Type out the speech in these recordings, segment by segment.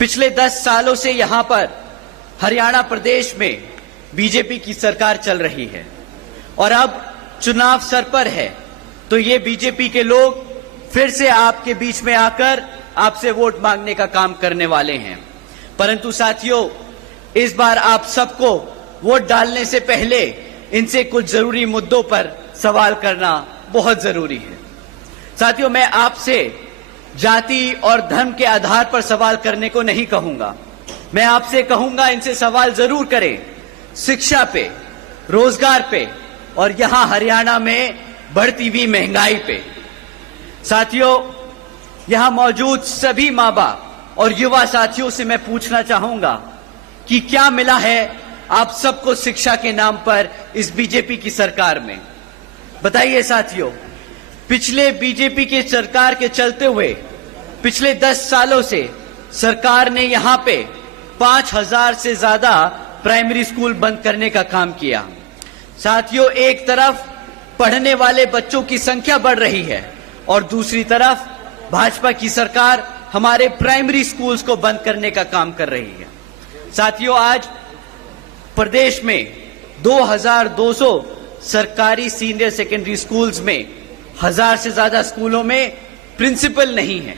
पिछले 10 सालों से यहां पर हरियाणा प्रदेश में बीजेपी की सरकार चल रही है और अब चुनाव सर पर है, तो ये बीजेपी के लोग फिर से आपके बीच में आकर आपसे वोट मांगने का काम करने वाले हैं। परंतु साथियों, इस बार आप सबको वोट डालने से पहले इनसे कुछ जरूरी मुद्दों पर सवाल करना बहुत जरूरी है। साथियों, मैं आपसे जाति और धर्म के आधार पर सवाल करने को नहीं कहूंगा। मैं आपसे कहूंगा इनसे सवाल जरूर करें शिक्षा पे, रोजगार पे और यहां हरियाणा में बढ़ती हुई महंगाई पे। साथियों, यहां मौजूद सभी मां बाप और युवा साथियों से मैं पूछना चाहूंगा कि क्या मिला है आप सबको शिक्षा के नाम पर इस बीजेपी की सरकार में? बताइए साथियों, पिछले बीजेपी की सरकार के चलते हुए पिछले 10 सालों से सरकार ने यहां पे 5000 से ज्यादा प्राइमरी स्कूल बंद करने का काम किया। साथियों, एक तरफ पढ़ने वाले बच्चों की संख्या बढ़ रही है और दूसरी तरफ भाजपा की सरकार हमारे प्राइमरी स्कूल्स को बंद करने का काम कर रही है। साथियों, आज प्रदेश में 2200 सरकारी सीनियर सेकेंडरी स्कूल्स में 1000 से ज्यादा स्कूलों में प्रिंसिपल नहीं है।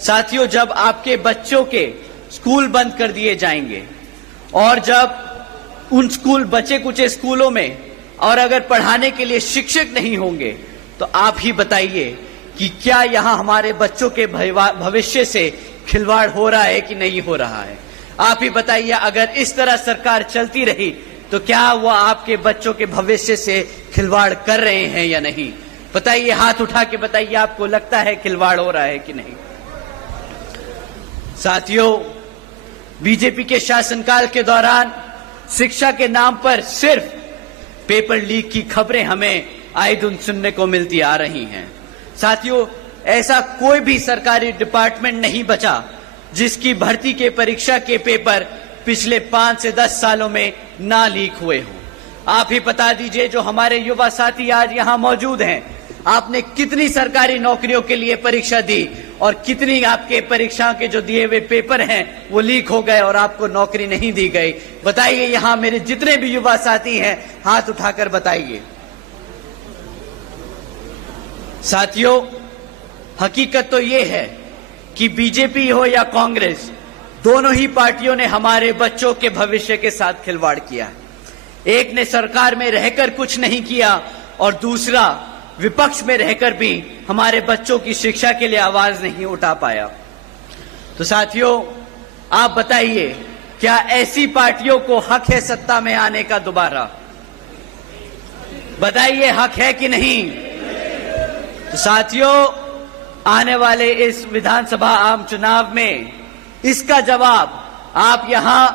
साथियों, जब आपके बच्चों के स्कूल बंद कर दिए जाएंगे और जब उन स्कूल बचे कुचे स्कूलों में और अगर पढ़ाने के लिए शिक्षक नहीं होंगे, तो आप ही बताइए कि क्या यहां हमारे बच्चों के भविष्य से खिलवाड़ हो रहा है कि नहीं हो रहा है? आप ही बताइए, अगर इस तरह सरकार चलती रही तो क्या वो आपके बच्चों के भविष्य से खिलवाड़ कर रहे हैं या नहीं? बताइए, हाथ उठा के बताइए, आपको लगता है खिलवाड़ हो रहा है कि नहीं? साथियों, बीजेपी के शासनकाल के दौरान शिक्षा के नाम पर सिर्फ पेपर लीक की खबरें हमें आए दिन सुनने को मिलती आ रही हैं। साथियों, ऐसा कोई भी सरकारी डिपार्टमेंट नहीं बचा जिसकी भर्ती के परीक्षा के पेपर पिछले 5 से 10 सालों में ना लीक हुए हों। आप ही बता दीजिए, जो हमारे युवा साथी आज यहां मौजूद हैं, आपने कितनी सरकारी नौकरियों के लिए परीक्षा दी और कितनी आपके परीक्षा के जो दिए हुए पेपर हैं वो लीक हो गए और आपको नौकरी नहीं दी गई? बताइए, यहां मेरे जितने भी युवा साथी हैं, हाथ उठाकर बताइए। साथियों, हकीकत तो ये है कि बीजेपी हो या कांग्रेस, दोनों ही पार्टियों ने हमारे बच्चों के भविष्य के साथ खिलवाड़ किया। एक ने सरकार में रहकर कुछ नहीं किया और दूसरा विपक्ष में रहकर भी हमारे बच्चों की शिक्षा के लिए आवाज नहीं उठा पाया। तो साथियों, आप बताइए, क्या ऐसी पार्टियों को हक है सत्ता में आने का दोबारा? बताइए, हक है कि नहीं? तो साथियों, आने वाले इस विधानसभा आम चुनाव में इसका जवाब आप यहां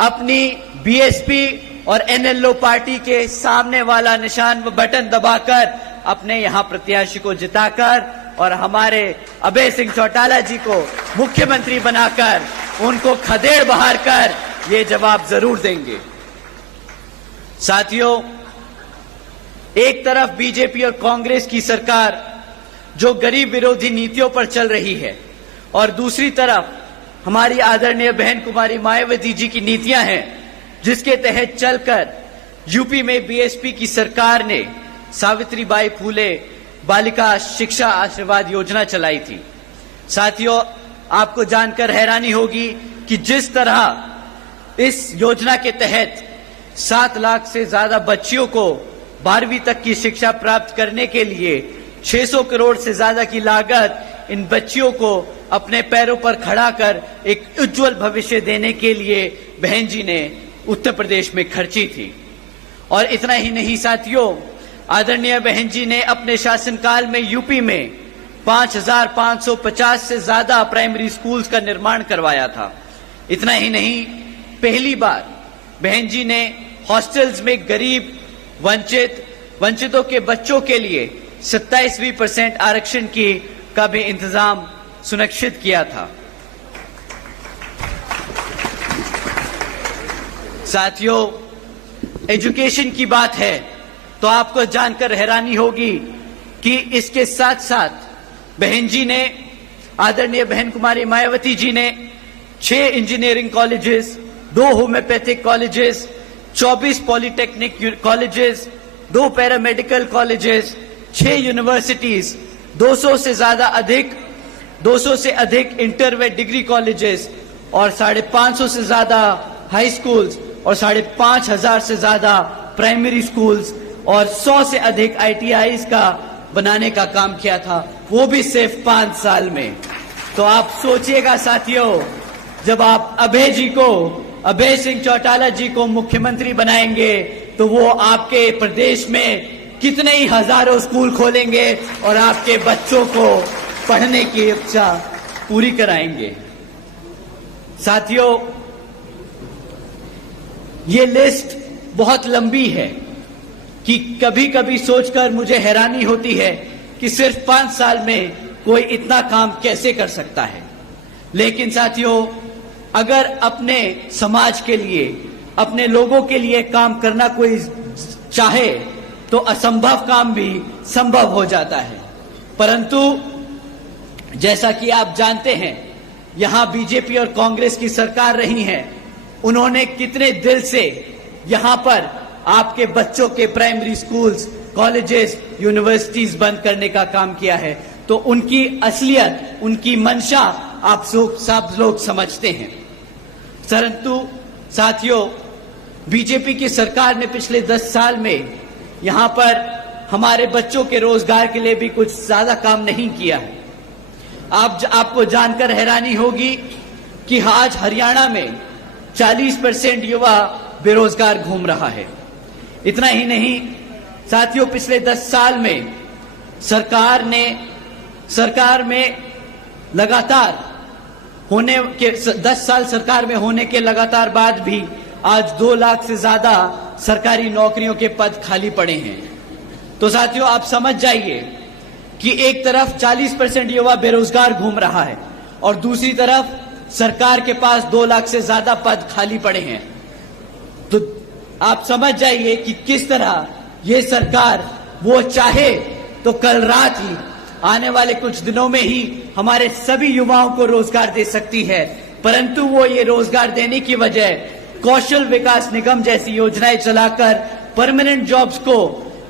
अपनी बीएसपी और एनएलओ पार्टी के सामने वाला निशान बटन दबाकर अपने यहां प्रत्याशी को जिताकर और हमारे अभय सिंह चौटाला जी को मुख्यमंत्री बनाकर उनको खदेड़ बहार कर ये जवाब जरूर देंगे। साथियों, एक तरफ बीजेपी और कांग्रेस की सरकार जो गरीब विरोधी नीतियों पर चल रही है और दूसरी तरफ हमारी आदरणीय बहन कुमारी मायावती जी की नीतियां हैं, जिसके तहत चलकर यूपी में बीएसपी की सरकार ने सावित्रीबाई फूले बालिका शिक्षा आशीर्वाद योजना चलाई थी। साथियों, आपको जानकर हैरानी होगी कि जिस तरह इस योजना के तहत 7 लाख से ज्यादा बच्चियों को 12वीं तक की शिक्षा प्राप्त करने के लिए 600 करोड़ से ज्यादा की लागत इन बच्चियों को अपने पैरों पर खड़ा कर एक उज्जवल भविष्य देने के लिए बहन जी ने उत्तर प्रदेश में खर्ची थी। और इतना ही नहीं साथियों, आदरणीय बहन जी ने अपने शासनकाल में यूपी में 5550 से ज्यादा प्राइमरी स्कूल्स का निर्माण करवाया था। इतना ही नहीं, पहली बार बहन जी ने हॉस्टल्स में गरीब वंचितों के बच्चों के लिए 27% आरक्षण का भी इंतजाम सुनिश्चित किया था। साथियों, एजुकेशन की बात है तो आपको जानकर हैरानी होगी कि इसके साथ साथ बहन जी ने, आदरणीय बहन कुमारी मायावती जी ने 6 engineering colleges, 2 homeopathic colleges, 24 polytechnic colleges, 2 paramedical colleges, 6 universities, 200 से अधिक इंटर व डिग्री कॉलेजेस और 550 से ज्यादा हाई स्कूल्स और 5,500 से ज्यादा प्राइमरी स्कूल्स और 100 से अधिक ITIs का बनाने का काम किया था, वो भी सिर्फ 5 साल में। तो आप सोचिएगा साथियों, जब आप अभय सिंह चौटाला जी को मुख्यमंत्री बनाएंगे तो वो आपके प्रदेश में कितने ही हजारों स्कूल खोलेंगे और आपके बच्चों को पढ़ने की इच्छा पूरी कराएंगे। साथियों, ये लिस्ट बहुत लंबी है कि कभी कभी सोचकर मुझे हैरानी होती है कि सिर्फ 5 साल में कोई इतना काम कैसे कर सकता है। लेकिन साथियों, अगर अपने समाज के लिए, अपने लोगों के लिए काम करना कोई चाहे तो असंभव काम भी संभव हो जाता है। परंतु जैसा कि आप जानते हैं, यहां बीजेपी और कांग्रेस की सरकार रही है, उन्होंने कितने दिल से यहां पर आपके बच्चों के प्राइमरी स्कूल्स, कॉलेजेस, यूनिवर्सिटीज बंद करने का काम किया है। तो उनकी असलियत, उनकी मंशा आप सब लोग समझते हैं। परंतु साथियों, बीजेपी की सरकार ने पिछले 10 साल में यहां पर हमारे बच्चों के रोजगार के लिए भी कुछ ज्यादा काम नहीं किया है। आपको जानकर हैरानी होगी कि आज हरियाणा में 40% युवा बेरोजगार घूम रहा है। इतना ही नहीं साथियों, पिछले 10 साल में सरकार में लगातार होने के 10 साल सरकार में होने के लगातार बाद भी आज 2 लाख से ज्यादा सरकारी नौकरियों के पद खाली पड़े हैं। तो साथियों, आप समझ जाइए कि एक तरफ 40% युवा बेरोजगार घूम रहा है और दूसरी तरफ सरकार के पास 2 लाख से ज्यादा पद खाली पड़े हैं। तो आप समझ जाइए कि किस तरह ये सरकार, वो चाहे तो कल रात ही, आने वाले कुछ दिनों में ही हमारे सभी युवाओं को रोजगार दे सकती है। परंतु वो ये रोजगार देने की बजाय कौशल विकास निगम जैसी योजनाएं चलाकर परमानेंट जॉब्स को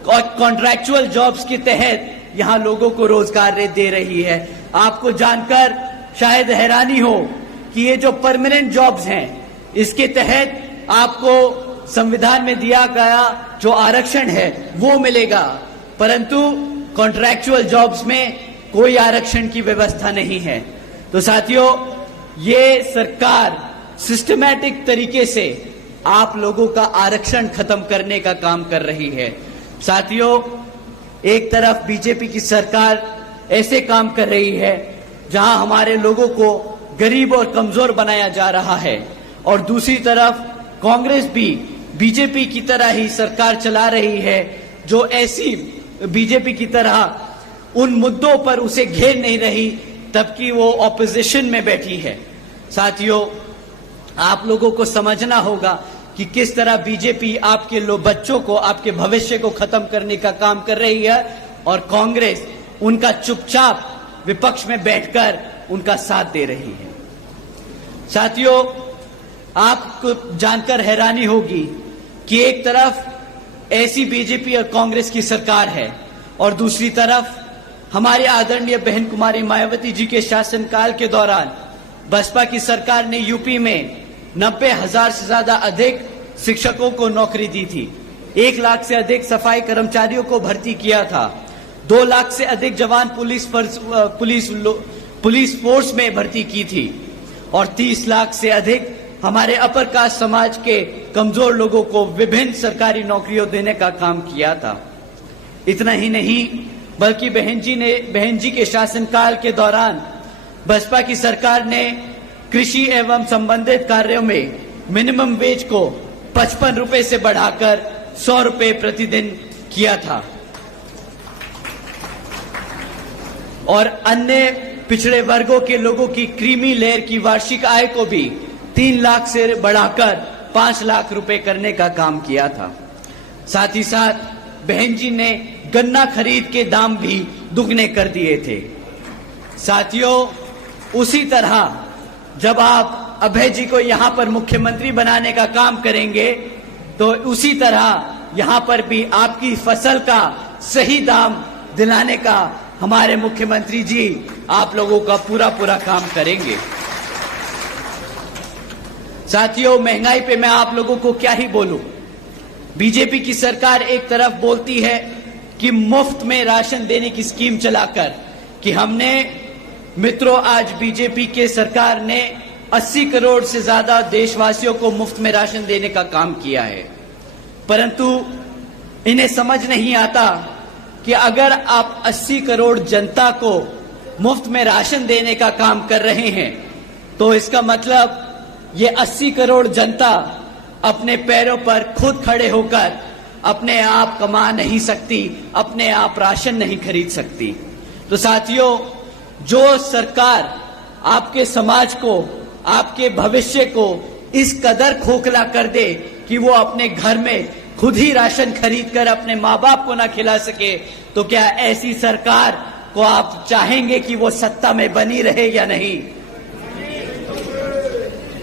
और कॉन्ट्रैक्चुअल जॉब्स के तहत यहां लोगों को रोजगार दे रही है। आपको जानकर शायद हैरानी हो कि ये जो परमानेंट जॉब्स हैं, इसके तहत आपको संविधान में दिया गया जो आरक्षण है वो मिलेगा, परंतु कॉन्ट्रैक्चुअल जॉब्स में कोई आरक्षण की व्यवस्था नहीं है। तो साथियों, ये सरकार सिस्टमैटिक तरीके से आप लोगों का आरक्षण खत्म करने का काम कर रही है। साथियों, एक तरफ बीजेपी की सरकार ऐसे काम कर रही है जहां हमारे लोगों को गरीब और कमजोर बनाया जा रहा है, और दूसरी तरफ कांग्रेस भी बीजेपी की तरह ही सरकार चला रही है, जो ऐसी बीजेपी की तरह उन मुद्दों पर उसे घेर नहीं रही तबकि वो ऑपोजिशन में बैठी है। साथियों, आप लोगों को समझना होगा कि किस तरह बीजेपी आपके बच्चों को, आपके भविष्य को खत्म करने का काम कर रही है और कांग्रेस उनका चुपचाप विपक्ष में बैठकर उनका साथ दे रही है। साथियों, आपको जानकर हैरानी होगी कि एक तरफ ऐसी बीजेपी और कांग्रेस की सरकार है और दूसरी तरफ हमारे आदरणीय बहन कुमारी मायावती जी के शासनकाल के दौरान बसपा की सरकार ने यूपी में 90,000 से ज्यादा अधिक शिक्षकों को नौकरी दी थी, 1 लाख से अधिक सफाई कर्मचारियों को भर्ती किया था, 2 लाख से अधिक जवान पुलिस फोर्स में भर्ती की थी और 30 लाख से अधिक हमारे अपर कास्ट समाज के कमजोर लोगों को विभिन्न सरकारी नौकरियों देने का काम किया था। इतना ही नहीं, बल्कि बहन जी के शासनकाल के दौरान बसपा की सरकार ने कृषि एवं संबंधित कार्यों में मिनिमम वेज को 55 रुपए से बढ़ाकर 100 रुपए प्रतिदिन किया था और अन्य पिछड़े वर्गों के लोगों की क्रीमी लेयर की वार्षिक आय को भी 3 लाख से बढ़ाकर 5 लाख रुपए करने का काम किया था। साथ ही साथ बहन जी ने गन्ना खरीद के दाम भी दुगने कर दिए थे। साथियों, उसी तरह जब आप अभय जी को यहां पर मुख्यमंत्री बनाने का काम करेंगे, तो उसी तरह यहां पर भी आपकी फसल का सही दाम दिलाने का हमारे मुख्यमंत्री जी आप लोगों का पूरा पूरा काम करेंगे। साथियों, महंगाई पे मैं आप लोगों को क्या ही बोलूं। बीजेपी की सरकार एक तरफ बोलती है कि मुफ्त में राशन देने की स्कीम चलाकर, कि हमने मित्रों आज बीजेपी के सरकार ने 80 करोड़ से ज्यादा देशवासियों को मुफ्त में राशन देने का काम किया है, परंतु इन्हें समझ नहीं आता कि अगर आप 80 करोड़ जनता को मुफ्त में राशन देने का काम कर रहे हैं, तो इसका मतलब ये 80 करोड़ जनता अपने पैरों पर खुद खड़े होकर अपने आप कमा नहीं सकती, अपने आप राशन नहीं खरीद सकती। तो साथियों, जो सरकार आपके समाज को, आपके भविष्य को इस कदर खोखला कर दे कि वो अपने घर में खुद ही राशन खरीद कर अपने माँ बाप को ना खिला सके, तो क्या ऐसी सरकार को आप चाहेंगे कि वो सत्ता में बनी रहे या नहीं?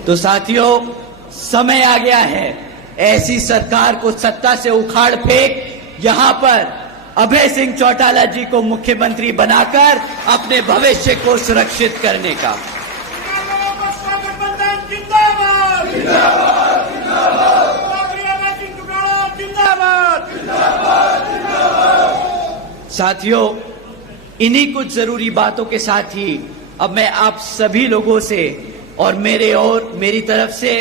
तो साथियों, समय आ गया है ऐसी सरकार को सत्ता से उखाड़ फेंक यहां पर अभय सिंह चौटाला जी को मुख्यमंत्री बनाकर अपने भविष्य को सुरक्षित करने का। साथियों, इन्हीं कुछ जरूरी बातों के साथ ही अब मैं आप सभी लोगों से और मेरी तरफ से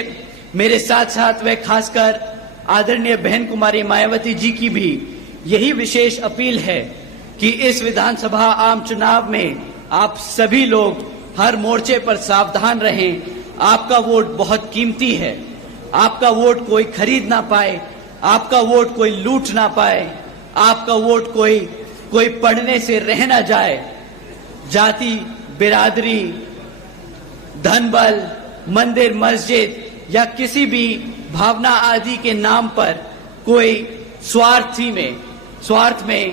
मेरे साथ साथ व खासकर आदरणीय बहन कुमारी मायावती जी की भी यही विशेष अपील है कि इस विधानसभा आम चुनाव में आप सभी लोग हर मोर्चे पर सावधान रहें। आपका वोट बहुत कीमती है, आपका वोट कोई खरीद ना पाए, आपका वोट कोई लूट ना पाए, आपका वोट कोई पढ़ने से रह ना जाए। जाति, बिरादरी, धन बल, मंदिर मस्जिद या किसी भी भावना आदि के नाम पर कोई स्वार्थ में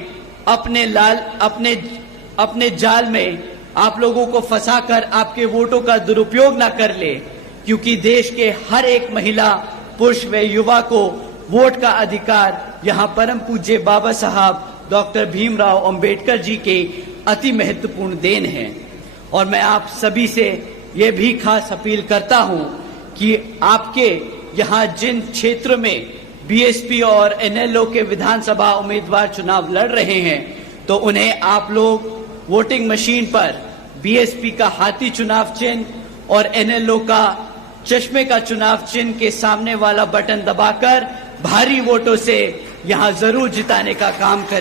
अपने जाल में आप लोगों को फंसाकर आपके वोटों का दुरुपयोग ना कर ले, क्योंकि देश के हर एक महिला, पुरुष व युवा को वोट का अधिकार यहाँ परम पूज्य बाबा साहब डॉक्टर भीमराव अंबेडकर जी के अति महत्वपूर्ण देन है। और मैं आप सभी से ये भी खास अपील करता हूं कि आपके यहाँ जिन क्षेत्र में बीएसपी और एनएलओ के विधानसभा उम्मीदवार चुनाव लड़ रहे हैं, तो उन्हें आप लोग वोटिंग मशीन पर बीएसपी का हाथी चुनाव चिन्ह और एनएलओ का चश्मे का चुनाव चिन्ह के सामने वाला बटन दबाकर भारी वोटों से यहाँ जरूर जिताने का काम करें।